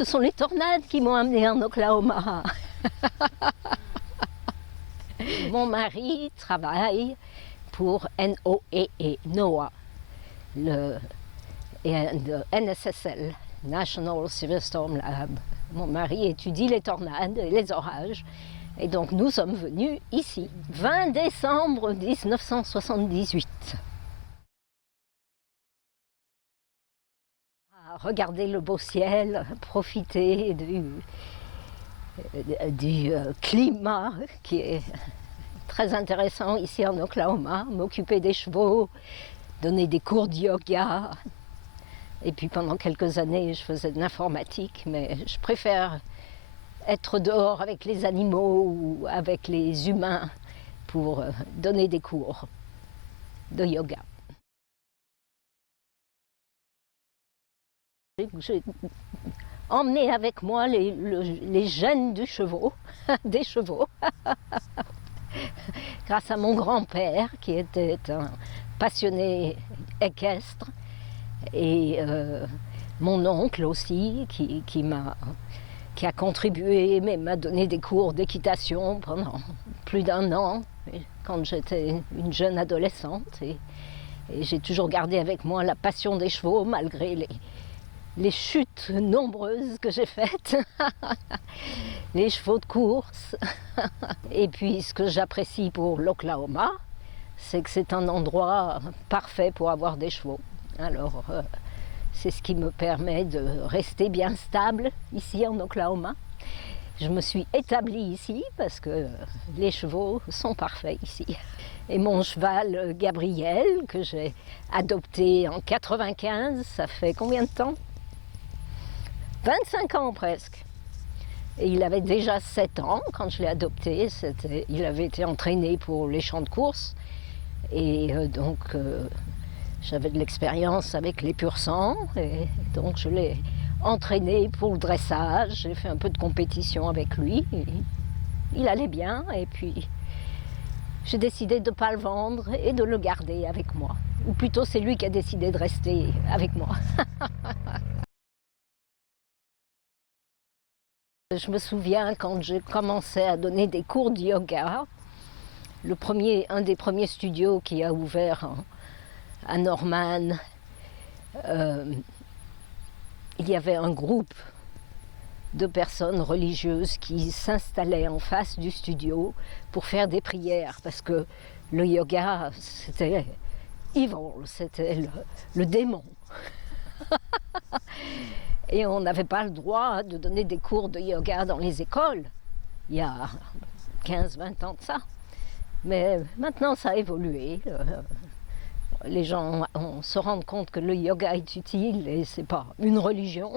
Ce sont les tornades qui m'ont amenée en Oklahoma. Mon mari travaille pour NOAA, le NSSL, National Severe Storm Lab. Mon mari étudie les tornades et les orages. Et donc nous sommes venus ici, 20 décembre 1978. Regarder le beau ciel, profiter du climat qui est très intéressant ici en Oklahoma, m'occuper des chevaux, donner des cours de yoga. Et puis pendant quelques années, je faisais de l'informatique, mais je préfère être dehors avec les animaux ou avec les humains pour donner des cours de yoga. J'ai emmené avec moi les gènes des chevaux, grâce à mon grand-père qui était un passionné équestre et mon oncle aussi qui a contribué, mais m'a donné des cours d'équitation pendant plus d'1 an quand j'étais une jeune adolescente et j'ai toujours gardé avec moi la passion des chevaux malgré les chutes nombreuses que j'ai faites, les chevaux de course. Et puis ce que j'apprécie pour l'Oklahoma, c'est que c'est un endroit parfait pour avoir des chevaux. Alors c'est ce qui me permet de rester bien stable ici en Oklahoma. Je me suis établie ici parce que les chevaux sont parfaits ici. Et mon cheval Gabriel, que j'ai adopté en 95, ça fait combien de temps ? 25 ans presque. Et il avait déjà 7 ans quand je l'ai adopté. Il avait été entraîné pour les champs de course. Et donc j'avais de l'expérience avec les pur sang. Et donc je l'ai entraîné pour le dressage. J'ai fait un peu de compétition avec lui. Il allait bien. Et puis j'ai décidé de ne pas le vendre et de le garder avec moi. Ou plutôt c'est lui qui a décidé de rester avec moi. Je me souviens quand j'ai commencé à donner des cours de yoga, un des premiers studios qui a ouvert à Norman, il y avait un groupe de personnes religieuses qui s'installaient en face du studio pour faire des prières parce que le yoga c'était evil, c'était le démon. Et on n'avait pas le droit de donner des cours de yoga dans les écoles, il y a 15-20 ans de ça. Mais maintenant, ça a évolué. Les gens se rendent compte que le yoga est utile et ce n'est pas une religion.